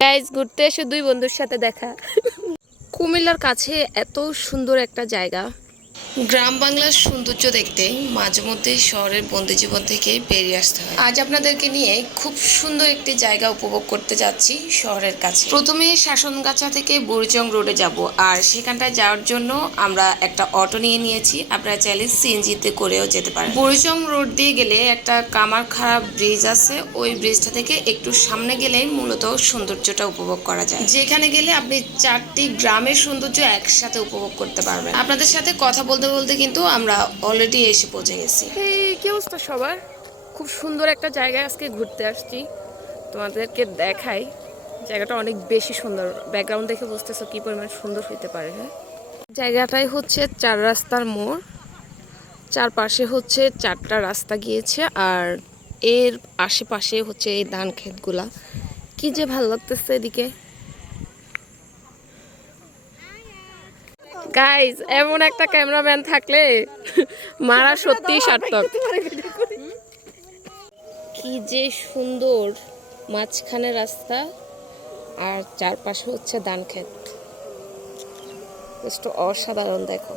Guys ঘুরতে এসে দুই বন্ধুর সাথে দেখা। কুমিল্লার কাছে এত সুন্দর একটা জায়গা। গ্রাম বাংলার সৌন্দর্য দেখতে মাঝে মধ্যে শহরের বন্দি জীবন থেকে বেরিয়ে আসতে হয়। আজ আপনাদেরকে নিয়ে খুব সুন্দর একটি জায়গা উপভোগ করতে যাচ্ছি শহরের কাছে। প্রথমে শাসনগাছা থেকে বুড়িচং রোডে যাব আর সেখানটায় যাওয়ার জন্য আমরা একটা অটো নিয়ে নিয়েছি। আপনারা চাইলে সিএনজিতে করেও যেতে পারেন। বুড়িচং রোড দিয়ে গেলে একটা কামার খারাপ ব্রিজ আছে। ওই ব্রিজটা থেকে একটু সামনে গেলেই মূলত সৌন্দর্যটা উপভোগ করা যায়। যেখানে গেলে আপনি চারটি গ্রামের সৌন্দর্য একসাথে উপভোগ করতে পারবেন। আপনাদের সাথে কথা বলতে বলতে কিন্তু আমরা অলরেডি এসে পৌঁছে গেছি। এই, কি অবস্থা সবার? খুব সুন্দর একটা জায়গায় আজকে ঘুরতে আসছি। তোমাদেরকে দেখাই। জায়গাটা অনেক বেশি সুন্দর। ব্যাকগ্রাউন্ড দেখে বুঝতেছো কি পরিমাণ সুন্দর হইতে পারে হ্যাঁ? জায়গাটাই হচ্ছে চার রাস্তার মোড়। চারপাশে হচ্ছে চারটা রাস্তা গিয়েছে আর এর আশেপাশে হচ্ছে এই ধান ক্ষেতগুলা কি যে ভালো লাগতেছে এদিকে। গাইজ এমন একটা ক্যামেরাম্যান থাকলে মারা সত্যি সার্থক। কি যে সুন্দর মাঝখানে রাস্তা আর চারপাশে হচ্ছে ধান ক্ষেত। জাস্ট অসাধারণ দেখো।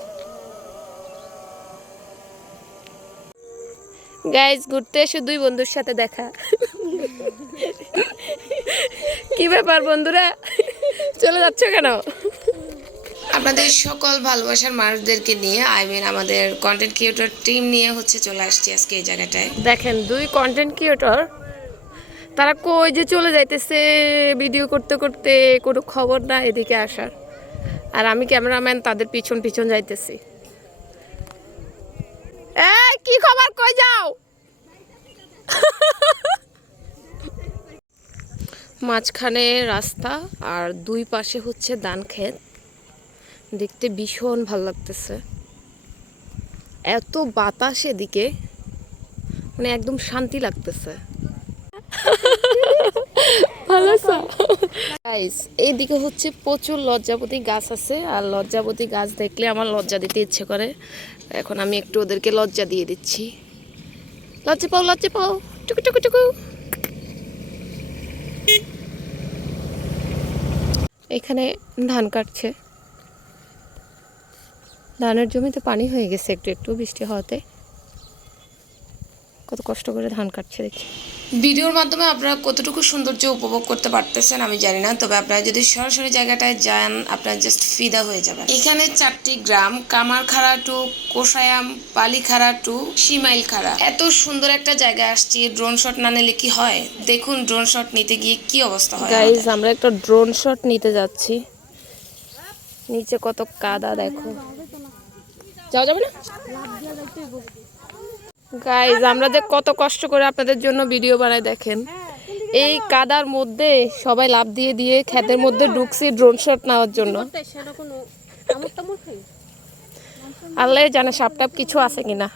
গাইজ ঘুরতে এসে দুই বন্ধুর সাথে দেখা। কি ব্যাপার বন্ধুরা? চলে যাচ্ছ কেন? আপনাদের সকল ভালোবাসার মানুষদেরকে নিয়ে আই মিন আমাদের কন্টেন্ট ক্রিয়েটর টিম নিয়ে হচ্ছে চলে আসছি আজকে এই জায়গাটায়। দেখেন, দুই কন্টেন্ট ক্রিয়েটর তারা কই যে চলে যাইতেছে ভিডিও করতে করতে, কোনো খবর না এদিকে আসার। আর আমি ক্যামেরাম্যান তাদের পিছন পিছন যাইতেছি। কি খবর? কই যাও? মাঝখানে রাস্তা আর দুই পাশে হচ্ছে ধান ক্ষেত দেখতে ভীষণ ভালো লাগতেছে। এত বাতাস এদিকে মানে একদম শান্তি লাগতেছে। ভালো গাইস এইদিকে হচ্ছে প্রচুর লজ্জাপতি গাছ আছে আর লজ্জাপতি গাছ দেখলে আমার লজ্জা দিতে ইচ্ছে করে। এখন আমি একটু ওদেরকে লজ্জা দিয়ে দিচ্ছি। লজ্জা পাও লজ্জা পাও। টুকু টুকু টুকু। এখানে ধান কাটছে। ধানের জমিতে পানি হয়ে গেছে একটু একটু বৃষ্টি হওয়াতে। কত কষ্ট করে ধান কাটছে দেখি। ভিডিওর মাধ্যমে আপনারা কতটুকু সৌন্দর্য উপভোগ করতে পারতেছেন আমি জানি না তবে আপনারা যদি সরাসরি জায়গাটায় যান আপনারা জাস্ট ফিদা হয়ে যাবেন। এখানে চারটি গ্রাম কামারখাড়া টু কোসায়াম পালিখাড়া টু সিমাইলখাড়া। এত সুন্দর একটা জায়গায় আসছি ড্রোন শট না নিলে কি হয়? দেখুন ড্রোন শট নিতে গিয়ে কি অবস্থা হয় গাইজ আমরা একটা ড্রোন শট নিতে যাচ্ছি। নিচে কত কাদা দেখো। যাওয়া যাবে না? গাইজ আমরা যে কত কষ্ট করে আপনাদের জন্য ভিডিও বানাই দেখেন। এই কাদার মধ্যে সবাই লাভ দিয়ে দিয়ে ক্ষেতের মধ্যে ঢুকছি ড্রোন শট নেওয়ার জন্য। আল্লাহ জানে সাপ টাপ কিছু আছে কিনা।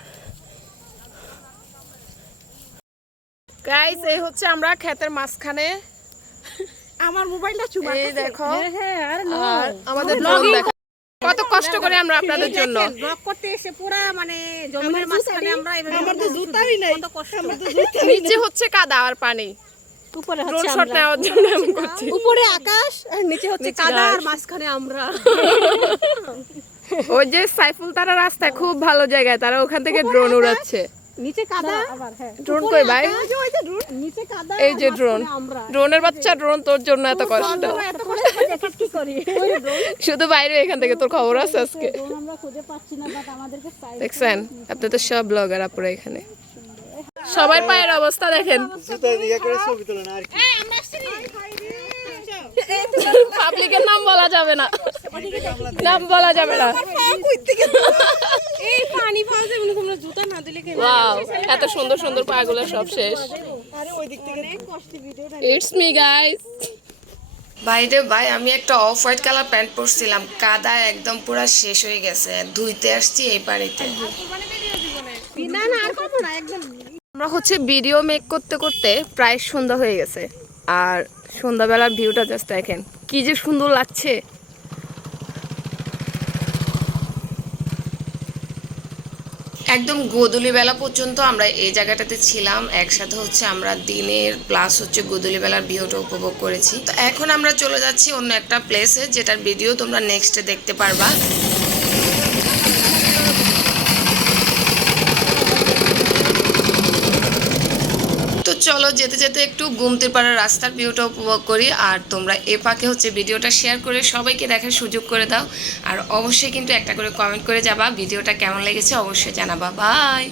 গাইজ এই হচ্ছে আমরা ক্ষেতের মাঝখানে। আমার মোবাইলটা চুমা এই দেখো। হ্যাঁ আর আর আমাদের দেখো। কত কষ্ট করে আমরা আপনাদের জন্য। ব্লগ করতে এসে পুরো মানে জমির মাঝখানে আমরা এভাবে আমার তো জুতাই নাই। কত কষ্ট। নিচে হচ্ছে কাদা আর পানি। উপরে হচ্ছে শট নেওয়ার জন্য এমন করছি। উপরে আকাশ আর নিচে হচ্ছে কাদা। আর মাঝখানে আমরা। ওই যে সাইফুল তারা রাস্তায় খুব ভালো জায়গায় তারা ওখান থেকে ড্রোন উড়াচ্ছে। নিচে কাদা? আবার হ্যাঁ। ড্রোন কই ভাই? ওই যে ড্রোন। নিচে কাদা এই যে ড্রোন। ড্রোনের বাচ্চা ড্রোন তোর জন্য এত কষ্ট। এত কষ্ট করে জ্যাকেট কি করি? শুধু বাইরে এখান থেকে তোর খবর আছে আজকে। আমরা খুঁজে পাচ্ছি না বাট আমাদেরকে চাই দেখছেন? আপনি তো সব ব্লগার আপুরা এখানে। সবার পায়ের অবস্থা দেখেন। পাবলিকের নাম বলা যাবে না। নাম বলা যাবে না। এই পানি পাওয়া ওয়াও এত সুন্দর সুন্দর পাগুলো সব শেষ। ইটস মি গাইস বাইরে ভাই আমি একটা অফ হোয়াইট কালার প্যান্ট পরছিলাম। কাদা একদম পুরো শেষ হয়ে গেছে। ধুইতে আসছি এই বাড়িতে। না না আর করব না একদম। আমরা হচ্ছে ভিডিও মেক করতে করতে প্রায় সন্ধ্যা হয়ে গেছে। আর সন্ধ্যাবেলার ভিউটা জাস্ট দেখেন। কি যে সুন্দর লাগছে। একদম গোদুলি বেলা পর্যন্ত আমরা এই জায়গাটাতে ছিলাম। একসাথে হচ্ছে আমরা দিনের প্লাস হচ্ছে গোদুলি বেলার ভিউটা উপভোগ করেছি। তো এখন আমরা চলে যাচ্ছি অন্য একটা প্লেসে যেটার ভিডিও তোমরা নেক্সটে দেখতে পারবা। চলো যেতে যেতে একটু গুমতির পাড়ার রাস্তার ভিউটা উপভোগ করি, আর তোমরা এ পাকে হচ্ছে ভিডিওটা শেয়ার করে সবাইকে দেখার সুযোগ করে দাও। আর অবশ্যই কিন্তু একটা করে কমেন্ট করে যাবা, ভিডিওটা কেমন লেগেছে অবশ্যই জানাবা। বাই